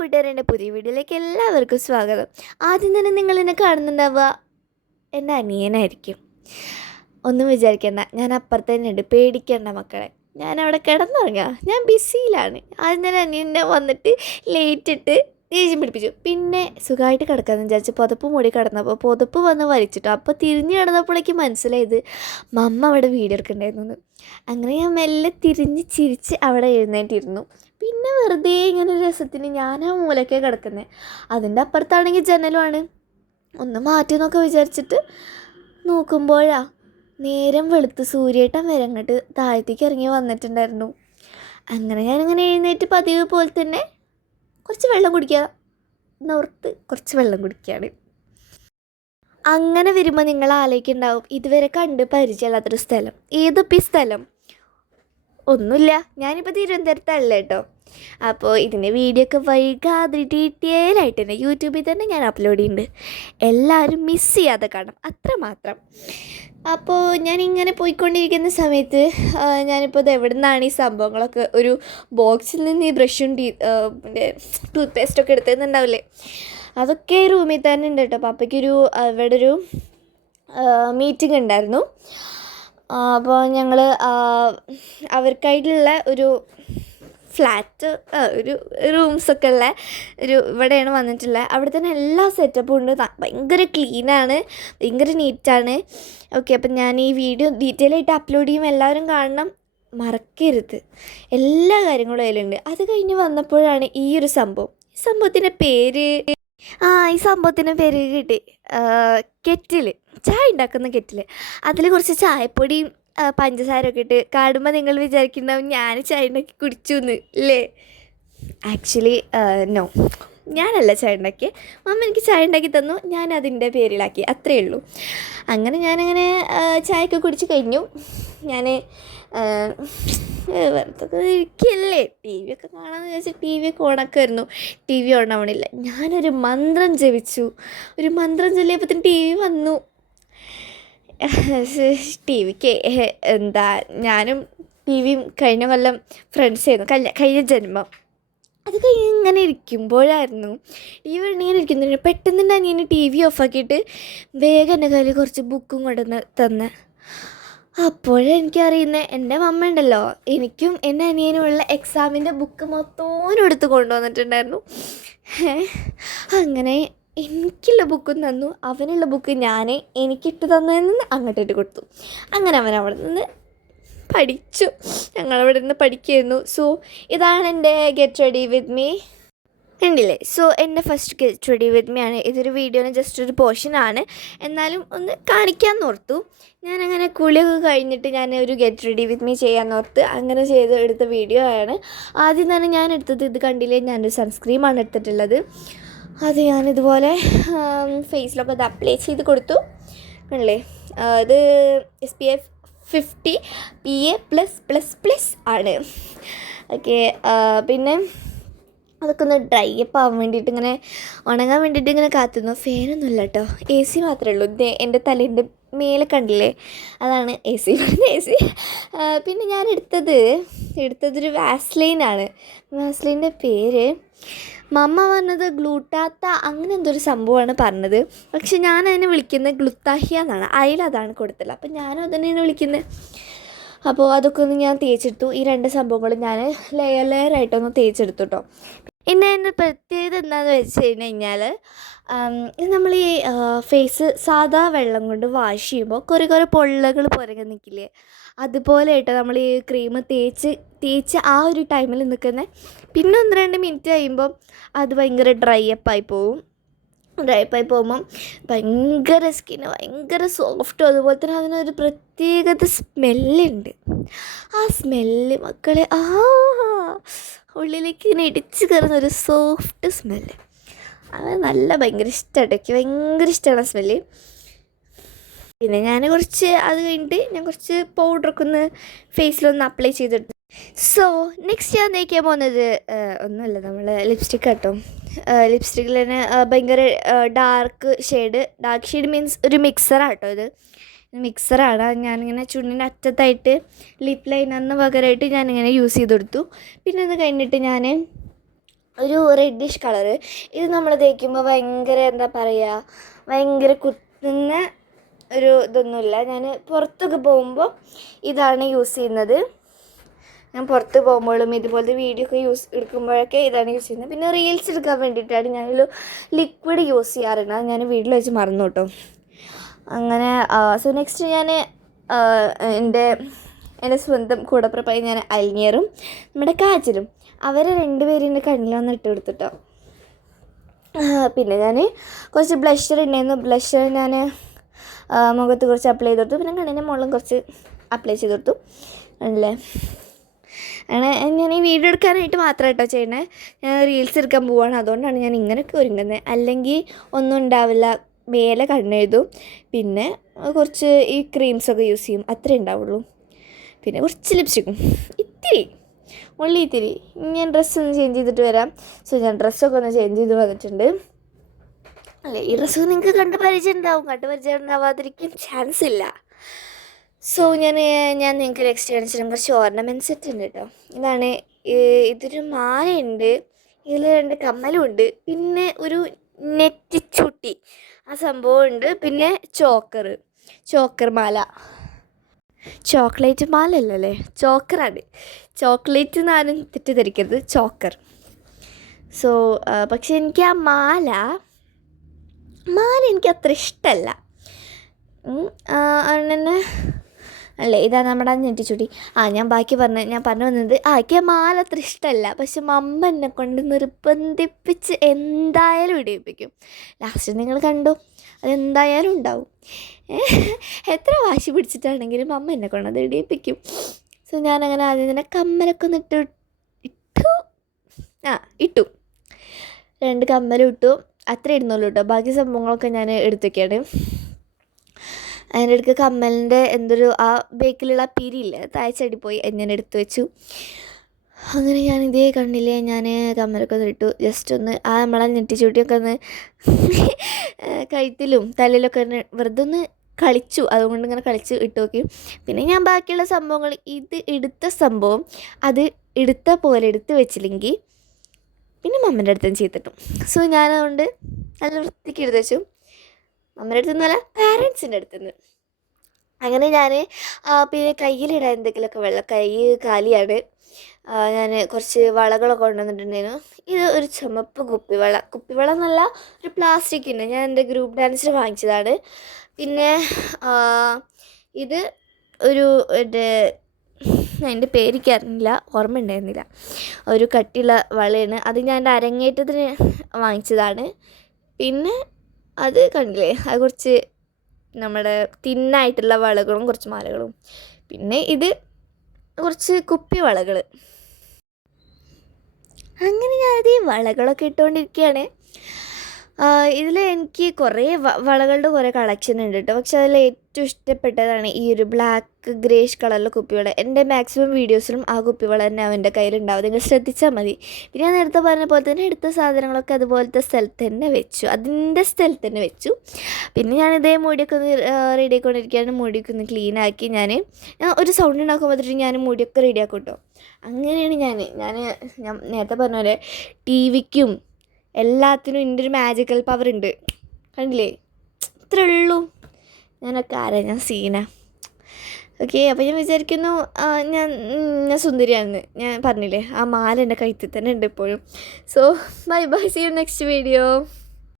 കൂട്ടുകാരെ പുതിയ വീഡിയോയിലേക്ക് എല്ലാവർക്കും സ്വാഗതം. ആദ്യം തന്നെ നിങ്ങൾ എന്നെ കാണുന്നുണ്ടാവുക. എന്റെ അനിയനായിരിക്കും. ഒന്നും വിചാരിക്കേണ്ട. ഞാൻ അപ്പുറത്ത് തന്നെ ഉണ്ട്. പേടിക്കേണ്ട മക്കളെ. ഞാൻ അവിടെ കിടന്നുറങ്ങുക. ഞാൻ ബിസിയിലാണ്. ആദ്യം തന്നെ അനിയനെ വന്നിട്ട് ലേറ്റ് ഇട്ട് ദേഷ്യം പിടിപ്പിച്ചു. പിന്നെ സുഖമായിട്ട് കിടക്കാമെന്ന് വിചാരിച്ച് പുതപ്പ് മൂടി കിടന്നപ്പോൾ പുതപ്പ് വന്ന് വലിച്ചിട്ടു. അപ്പോൾ തിരിഞ്ഞു കിടന്നപ്പോഴേക്ക് മനസ്സിലായത് മമ്മ അവിടെ വീഡിയോ എടുക്കണ്ടായിരുന്നു അങ്ങനെ ഞാൻ മെല്ലെ തിരിഞ്ഞ് ചിരിച്ച് അവിടെ എഴുന്നേറ്റിരുന്നു. പിന്നെ വെറുതെ ഇങ്ങനെ രസത്തിന് ഞാൻ ആ മൂലക്കെ കിടക്കുന്നത് അതിന്റെ അപ്പുറത്താണെങ്കിൽ ജനലുമാണ് ഒന്ന് മാറ്റി എന്നൊക്കെ വിചാരിച്ചിട്ട് നോക്കുമ്പോഴാ നേരം വെളുത്ത് സൂര്യേട്ടൻ വരെ അങ്ങോട്ട് താഴത്തേക്ക് ഇറങ്ങി വന്നിട്ടുണ്ടായിരുന്നു. അങ്ങനെ ഞാനിങ്ങനെ എഴുന്നേറ്റ് പതിവ് പോലെ തന്നെ കുറച്ച് വെള്ളം കുടിക്കുക നോർത്ത് കുറച്ച് വെള്ളം കുടിക്കുകയാണ് അങ്ങനെ വരുമ്പോൾ നിങ്ങൾ ആലോചിക്കുന്നുണ്ടാവും ഇതുവരെ കണ്ട് പരിചയമില്ലാത്തൊരു സ്ഥലം. ഏതൊപ്പി സ്ഥലം? ഒന്നുമില്ല. ഞാനിപ്പോൾ തിരുവനന്തപുരത്തല്ല കേട്ടോ അപ്പോൾ ഇതിന്റെ വീഡിയോ ഒക്കെ വൈകാതെ ഡീറ്റെയിൽ ആയിട്ട് തന്നെ യൂട്യൂബിൽ തന്നെ ഞാൻ അപ്ലോഡ് ചെയ്യുന്നുണ്ട് എല്ലാവരും മിസ് ചെയ്യാതെ കാണും. അത്രമാത്രം അപ്പോൾ ഞാൻ ഇങ്ങനെ പോയിക്കൊണ്ടിരിക്കുന്ന സമയത്ത് ഞാനിപ്പോൾ ഇത് എവിടെ നിന്നാണ് ഈ സംഭവങ്ങളൊക്കെ ഒരു ബോക്സിൽ നിന്ന് ഈ ബ്രഷും ടീ മറ്റേ ടൂത്ത് പേസ്റ്റൊക്കെ അതൊക്കെ റൂമിൽ തന്നെ ഉണ്ട് കേട്ടോ പപ്പയ്ക്കൊരു അവിടെ ഒരു മീറ്റിംഗ് ഉണ്ടായിരുന്നു. അപ്പോൾ ഞങ്ങൾ അവർക്കായിട്ടുള്ള ഒരു ഫ്ലാറ്റ് ഒരു റൂംസൊക്കെ ഉള്ള ഒരു ഇവിടെയാണ് വന്നിട്ടുള്ളത്. അവിടെ തന്നെ എല്ലാ സെറ്റപ്പും ഉണ്ട്. ഭയങ്കര ക്ലീനാണ് ഭയങ്കര നീറ്റാണ്. ഓക്കെ അപ്പം ഞാൻ ഈ വീഡിയോ ഡീറ്റെയിൽ ആയിട്ട് അപ്ലോഡ് ചെയ്യും. എല്ലാവരും കാണണം. മറക്കരുത്. എല്ലാ കാര്യങ്ങളും അതിലുണ്ട്. അത് കഴിഞ്ഞ് വന്നപ്പോഴാണ് ഈ ഒരു സംഭവം. ഈ സംഭവത്തിന്റെ പേര് ആ ഈ സംഭവത്തിന്റെ പേര് കിട്ടി. കെറ്റിൽ ചായ ഉണ്ടാക്കുന്ന കെറ്റിൽ അതിൽ കുറച്ച് ചായപ്പൊടിയും പഞ്ചസാര പഞ്ചസാരയൊക്കെ ഇട്ട് കാണുമ്പോൾ നിങ്ങൾ വിചാരിക്കുന്നുണ്ടാവും ഞാൻ ചായ ഉണ്ടാക്കി കുടിച്ചു എന്ന് അല്ലേ ആക്ച്വലി നോ ഞാനല്ല ചായ ഉണ്ടാക്കി മമ്മ എനിക്ക് ചായ ഉണ്ടാക്കി തന്നു. ഞാൻ അതിന്റെ പേരിലാക്കി. അത്രയേ ഉള്ളൂ. അങ്ങനെ ഞാനങ്ങനെ ചായയൊക്കെ കുടിച്ച് കഴിഞ്ഞു. ഞാൻ വെറുതെ ഇരിക്കല്ലേ? ടി വി ഒക്കെ കാണാമെന്ന് വിചാരിച്ച് ടി വി ഒക്കെ ഓണാക്കുമായിരുന്നു ടി വി ഓണാവണില്ല ഞാനൊരു മന്ത്രം ജപിച്ചു. ഒരു മന്ത്രം ചൊല്ലിയപ്പോഴത്തേന് ടി വി വന്നു. ടി വിക്ക് എന്താ ഞാനും ടി വിയും കഴിഞ്ഞ കൊല്ലം ഫ്രണ്ട്സ് ആയിരുന്നു. കല്യ കഴിഞ്ഞ ജന്മം. അത് കഴിഞ്ഞ് ഇങ്ങനെ ഇരിക്കുമ്പോഴായിരുന്നു ടി വി ഇങ്ങനെ ഇരിക്കുന്നുണ്ട് പെട്ടെന്ന് തന്നെ അനിയന് ടി വി ഓഫാക്കിയിട്ട് വേഗം എന്റെ കയ്യിൽ കുറച്ച് ബുക്കും കൊണ്ടുവന്ന് തന്നെ. അപ്പോഴേ അറിയുന്ന എന്റെ മമ്മ ഉണ്ടല്ലോ എനിക്കും എന്റെ അനിയനുമുള്ള എക്സാമിന്റെ ബുക്ക് മൊത്തവും എടുത്ത് കൊണ്ടുവന്നിട്ടുണ്ടായിരുന്നു. അങ്ങനെ എനിക്കുള്ള ബുക്കും തന്നു. അവനുള്ള ബുക്ക് ഞാൻ എനിക്കിട്ട് തന്നതിൽ അങ്ങോട്ടിട്ട് കൊടുത്തു. അങ്ങനെ അവൻ അവിടെ നിന്ന് പഠിച്ചു. ഞങ്ങളവിടെ നിന്ന് പഠിക്കുകയായിരുന്നു. സോ ഇതാണ് എന്റെ ഗെറ്റ് റെഡി വിത്ത് മീ ഉണ്ടില്ലേ. സോ എന്റെ first get ready with me ആണ്. ഇതൊരു വീഡിയോന് ജസ്റ്റ് ഒരു പോർഷൻ ആണ്. എന്നാലും ഒന്ന് കാണിക്കാൻ ഓർത്തു. ഞാനങ്ങനെ കുളിയൊക്കെ കഴിഞ്ഞിട്ട് ഞാൻ ഒരു ഗെറ്റ് റെഡി വിത്ത് മീ ചെയ്യാമെന്ന് ഓർത്ത് അങ്ങനെ ചെയ്ത് എടുത്ത വീഡിയോ ആണ്. ആദ്യം തന്നെ ഞാൻ എടുത്തത് ഇത് കണ്ടില്ലേ? ഞാനൊരു സൺസ്ക്രീമാണ് എടുത്തിട്ടുള്ളത്. അത് ഞാനിതുപോലെ ഫേസിലൊക്കെ അത് അപ്ലൈ ചെയ്ത് കൊടുത്തു. അല്ലേ അത് S P F fifty P A plus plus plus ആണ്. ഓക്കെ പിന്നെ അതൊക്കെ ഒന്ന് ഡ്രൈ അപ്പ് ആവാൻ വേണ്ടിയിട്ട് ഇങ്ങനെ ഉണങ്ങാൻ വേണ്ടിയിട്ട് ഇങ്ങനെ കാത്തുന്നു ഫാനൊന്നുമില്ല കേട്ടോ. എ സി മാത്രമേ ഉള്ളൂ. ഇത് എന്റെ തലേന്റെ മേലെ കണ്ടില്ലേ? അതാണ് എ സി എ സി പിന്നെ ഞാൻ എടുത്തത് എടുത്തതൊരു വാസ്ലൈനാണ് വാസ്ലൈന്റെ പേര് മമ്മ പറഞ്ഞത് ഗ്ലൂട്ടാത്ത അങ്ങനെ എന്തോ ഒരു സംഭവമാണ് പറഞ്ഞത്. പക്ഷെ ഞാൻ അതിനെ വിളിക്കുന്നത് ഗ്ലുത്താഹിയ എന്നാണ്. അതിലതാണ് കൊടുത്തത്. അപ്പം ഞാനും അതന്നെയാണ് വിളിക്കുന്നത്. അപ്പോൾ അതൊക്കെ ഒന്ന് ഞാൻ തേച്ചെടുത്തു. ഈ രണ്ട് സംഭവങ്ങൾ ഞാൻ ലെയർ ലെയർ ആയിട്ടൊന്ന് തേച്ചെടുത്തു കേട്ടോ. പിന്നെ അതിന്റെ പ്രത്യേകത എന്താണെന്ന് വെച്ച് കഴിഞ്ഞ് കഴിഞ്ഞാൽ നമ്മൾ ഈ ഫേസ് സാധാ വെള്ളം കൊണ്ട് വാഷ് ചെയ്യുമ്പോൾ കുറേ കുറേ പൊള്ളകൾ പുറകെ നിൽക്കില്ലേ അതുപോലെ ആയിട്ട് നമ്മൾ ഈ ക്രീം തേച്ച് തേച്ച് ആ ഒരു ടൈമിൽ നിൽക്കുന്നത് പിന്നെ ഒന്ന് രണ്ട് മിനിറ്റ് കഴിയുമ്പം അത് ഭയങ്കര ഡ്രൈ അപ്പായി പോവും. ഡ്രൈ അപ്പായി പോകുമ്പം ഭയങ്കര സ്കിന്ന് ഭയങ്കര സോഫ്റ്റും അതുപോലെ തന്നെ അതിനൊരു പ്രത്യേകത സ്മെല്ലുണ്ട് ആ സ്മെല്ല് മക്കളെ ആ ഉള്ളിലേക്ക് ഇങ്ങനെ ഇടിച്ച് കയറുന്ന ഒരു സോഫ്റ്റ് സ്മെല്ല് അത് നല്ല ഭയങ്കര ഇഷ്ടമാണ് എനിക്ക് ഭയങ്കര ഇഷ്ടമാണ് സ്മെല്ല് പിന്നെ ഞാൻ കുറച്ച് അത് കഴിഞ്ഞിട്ട് ഞാൻ കുറച്ച് പൗഡറൊക്കെ ഒന്ന് ഫേസിലൊന്ന് അപ്ലൈ ചെയ്തിട്ടു സോ നെക്സ്റ്റ് ഞാൻ തേക്കാൻ പോകുന്നത് ഒന്നുമല്ല നമ്മൾ ലിപ്സ്റ്റിക് കേട്ടോ ലിപ്സ്റ്റിക്കിൽ തന്നെ ഭയങ്കര dark shade dark shade means ഒരു മിക്സറാണ് കേട്ടോ ഇത്. മിക്സറാണ്. ഞാനിങ്ങനെ ചുണ്ടിന്റെ അറ്റത്തായിട്ട് ലിപ് ലൈനറിന് പകരമായിട്ട് ഞാനിങ്ങനെ യൂസ് ചെയ്ത് കൊടുത്തു പിന്നെ അത് കഴിഞ്ഞിട്ട് ഞാൻ ഒരു റെഡിഷ് കളറ് ഇത് നമ്മൾ തേക്കുമ്പോൾ ഭയങ്കര എന്താ പറയുക ഭയങ്കര കുത്തുന്ന ഒരു ഇതൊന്നുമില്ല. ഞാൻ പുറത്തൊക്കെ പോകുമ്പോൾ ഇതാണ് യൂസ് ചെയ്യുന്നത്. ഞാൻ പുറത്ത് പോകുമ്പോഴും ഇതുപോലത്തെ വീഡിയോ ഒക്കെ യൂസ് എടുക്കുമ്പോഴൊക്കെ ഇതാണ് യൂസ് ചെയ്യുന്നത്. പിന്നെ റീൽസ് എടുക്കാൻ വേണ്ടിയിട്ടാണ് ഞാനൊരു ലിക്വിഡ് യൂസ് ചെയ്യാറുണ്ട്. അത് ഞാൻ വീട്ടിൽ വെച്ച് മറന്നു കേട്ടോ. അങ്ങനെ സോ നെക്സ്റ്റ് ഞാൻ എന്റെ എന്റെ സ്വന്തം കൂടപ്പുറപ്പായി ഞാൻ അൽനിയറും നമ്മുടെ കാജലും. അവരെ രണ്ടുപേരും കണ്ണിൽ വന്ന് ഇട്ട് കൊടുത്തിട്ടോ. പിന്നെ ഞാൻ കുറച്ച് ബ്ലഷർ ഉണ്ടായിരുന്നു ബ്ലഷർ ഞാൻ മുഖത്ത് കുറച്ച് അപ്ലൈ ചെയ്ത് കൊടുത്തു. പിന്നെ കണ്ണിന്റെ മുകളിലും കുറച്ച് അപ്ലൈ ചെയ്ത് കൊടുത്തു. അല്ലേ? അങ്ങനെ ഞാൻ ഈ വീഡിയോ എടുക്കാനായിട്ട് മാത്രം കേട്ടോ ചെയ്യണേ. ഞാൻ റീൽസ് എടുക്കാൻ പോവാണ്. അതുകൊണ്ടാണ് ഞാൻ ഇങ്ങനെയൊക്കെ ഒരുങ്ങുന്നത്. അല്ലെങ്കിൽ ഒന്നും ഉണ്ടാവില്ല. മേലെ കണ്ണെഴുതും പിന്നെ കുറച്ച് ഈ ക്രീംസൊക്കെ യൂസ് ചെയ്യും. അത്രേ ഉണ്ടാവുള്ളൂ. പിന്നെ കുറച്ച് ലിപ്സ്റ്റിക്കും ഇത്തിരി. ഉള്ളി ഇത്തിരി. ഞാൻ ഡ്രസ്സ് ഒന്ന് ചേഞ്ച് ചെയ്തിട്ട് വരാം. സോ ഞാൻ ഡ്രസ്സൊക്കെ ഒന്ന് ചേഞ്ച് ചെയ്ത് വന്നിട്ടുണ്ട്. അല്ലേ ഈ ഡ്രസ്സ് നിങ്ങൾക്ക് കണ്ട് പരിചയം ഉണ്ടാവും. കണ്ട് പരിചയം ഉണ്ടാവാതിരിക്കാൻ ചാൻസ് ഇല്ല. സോ ഞാൻ ഞാൻ നിങ്ങൾക്ക് നെക്സ്റ്റ് കാണിച്ചാൽ കുറച്ച് ഓർണമെന്റ് സെറ്റ് ഉണ്ട് കേട്ടോ ഇതാണ് ഇതൊരു മാലയുണ്ട്. ഇതിൽ രണ്ട് കമ്മലും ഉണ്ട്. പിന്നെ ഒരു നെറ്റ് ചുട്ടി ആ സംഭവം ഉണ്ട്. പിന്നെ ചോക്കർ. ചോക്കർ മാല. ചോക്ലേറ്റ് മാല അല്ലല്ലേ ചോക്കറാണ്. ചോക്ലേറ്റ് എന്നാരും തെറ്റിദ്ധരിക്കരുത്. ചോക്കർ. സോ പക്ഷെ എനിക്ക് ആ മാല മാല എനിക്ക് അത്ര ഇഷ്ടമല്ല അതുകൊണ്ട് അല്ലേ? ഇതാ നമ്മുടെ നെറ്റിച്ചുടി ആ ഞാൻ ബാക്കി പറഞ്ഞ ഞാൻ പറഞ്ഞു വന്നത് ആ എനിക്ക് മാല അത്ര ഇഷ്ടമല്ല. പക്ഷെ മമ്മ എന്നെ കൊണ്ട് നിർബന്ധിപ്പിച്ച് എന്തായാലും ഇടിയിപ്പിക്കും. ലാസ്റ്റ് നിങ്ങൾ കണ്ടു? അതെന്തായാലും ഉണ്ടാവും. എത്ര വാശി പിടിച്ചിട്ടാണെങ്കിലും അമ്മ എന്നെ കൊണ്ട് അത് ഇടിയിപ്പിക്കും. സോ ഞാനങ്ങനെ ആദ്യം തന്നെ കമ്മലൊക്കെ ഒന്ന് ഇട്ട് ഇട്ടു. ആ ഇട്ടു. രണ്ട് കമ്മലും ഇട്ടു. അത്ര ഇടുന്നുള്ളൂ കേട്ടോ. ബാക്കി സംഭവങ്ങളൊക്കെ ഞാൻ എടുത്തൊക്കെയാണ്. അതിന്റെ അടുക്ക് കമ്മലിന്റെ എന്തൊരു ആ ബേക്കിലുള്ള പിരിയില്ല താഴ്ചടി പോയി ഞാൻ എടുത്തു വെച്ചു. അങ്ങനെ ഞാൻ ഇതേ കണ്ണിലെ ഞാൻ കമ്മലൊക്കെ ഒന്ന് ഇട്ടു ജസ്റ്റ് ഒന്ന് ആ നമ്മളെ നെറ്റിച്ചൂട്ടിയൊക്കെ ഒന്ന് കഴുത്തിലും തലയിലൊക്കെ ഒന്ന് വെറുതെ ഒന്ന് കളിച്ചു അതുകൊണ്ട് ഇങ്ങനെ കളിച്ച് ഇട്ട് നോക്കി. പിന്നെ ഞാൻ ബാക്കിയുള്ള സംഭവങ്ങൾ ഇത് എടുത്ത സംഭവം അത് എടുത്ത പോലെ എടുത്ത് വെച്ചില്ലെങ്കിൽ പിന്നെ മമ്മന്റെ അടുത്തും ചെയ്തിട്ടും. സോ ഞാനതുകൊണ്ട് നല്ല വൃത്തിക്ക് എടുത്ത് വെച്ചു. അമ്മയുടെ അടുത്ത് നിന്നല്ല പാരൻസിന്റെ അടുത്ത് നിന്ന് അങ്ങനെ ഞാൻ പിന്നെ കയ്യിലിടാൻ എന്തെങ്കിലുമൊക്കെ വെള്ളം കൈ കാലിയാണ്. ഞാൻ കുറച്ച് വളകളൊക്കെ കൊണ്ടുവന്നിട്ടുണ്ടായിരുന്നു. ഇത് ഒരു ചുമപ്പ് കുപ്പിവള കുപ്പിവള എന്നല്ല ഒരു പ്ലാസ്റ്റിക് ഉണ്ട് ഞാൻ എന്റെ ഗ്രൂപ്പ് ഡാൻസിൽ വാങ്ങിച്ചതാണ്. പിന്നെ ഇത് ഒരു എന്റെ അതിന്റെ പേരിക്ക് അറിഞ്ഞില്ല ഓർമ്മ ഉണ്ടായിരുന്നില്ല ഒരു കട്ടിയുള്ള വളയാണ്. അത് ഞാൻ എന്റെ അരങ്ങേറ്റത്തിന് വാങ്ങിച്ചതാണ്. പിന്നെ അത് കണ്ടില്ലേ? അത് കുറച്ച് നമ്മുടെ തിന്നായിട്ടുള്ള വളകളും കുറച്ച് മാലകളും. പിന്നെ ഇത് കുറച്ച് കുപ്പി വളകൾ അങ്ങനെ ഞാനത് വളകളൊക്കെ ഇട്ടുകൊണ്ടിരിക്കുകയാണ്. ഇതിൽ എനിക്ക് കുറേ വളകളുടെ കുറേ കളക്ഷൻ ഉണ്ട് കേട്ടോ പക്ഷെ അതിൽ ഏറ്റവും ഇഷ്ടപ്പെട്ടതാണ് ഈ ഒരു ബ്ലാക്ക് ഗ്രേഷ് കളറിലെ കുപ്പിവള എന്റെ മാക്സിമം വീഡിയോസിലും ആ കുപ്പിവള തന്നെ അവന്റെ കയ്യിലുണ്ടാവും. നിങ്ങൾ ശ്രദ്ധിച്ചാൽ മതി. പിന്നെ ഞാൻ നേരത്തെ പറഞ്ഞ പോലെ തന്നെ എടുത്ത സാധനങ്ങളൊക്കെ അതുപോലത്തെ സ്ഥലത്ത് തന്നെ വെച്ചു. അതിന്റെ സ്ഥലത്ത് തന്നെ വെച്ചു. പിന്നെ ഞാൻ ഇതേ മുടിയൊക്കെ ഒന്ന് റെഡി ആക്കിക്കൊണ്ടിരിക്കുകയാണ് മുടിയൊക്കെ ഒന്ന് ക്ലീൻ ആക്കി ഞാൻ ഞാൻ ഒരു സൗണ്ട് ഉണ്ടാക്കുമ്പോൾ വന്നിട്ട് ഞാൻ മുടിയൊക്കെ റെഡി ആക്കും കേട്ടോ അങ്ങനെയാണ് ഞാൻ ഞാൻ ഞാൻ നേരത്തെ പറഞ്ഞ പോലെ ടി വിക്കും എല്ലാത്തിനും എന്റെ ഒരു മാജിക്കൽ പവർ ഉണ്ട്. കണ്ടില്ലേ? ഇത്രേ ഉള്ളൂ ഞാനൊക്കെ ആരാ? ഞാൻ സീന. ഓക്കെ അപ്പോൾ ഞാൻ വിചാരിക്കുന്നു ഞാൻ ഞാൻ സുന്ദരിയാണെന്ന് ഞാൻ പറഞ്ഞില്ലേ ആ മാല എന്റെ കഴുത്തിൽ തന്നെ ഉണ്ട് ഇപ്പോഴും. So bye bye see you next video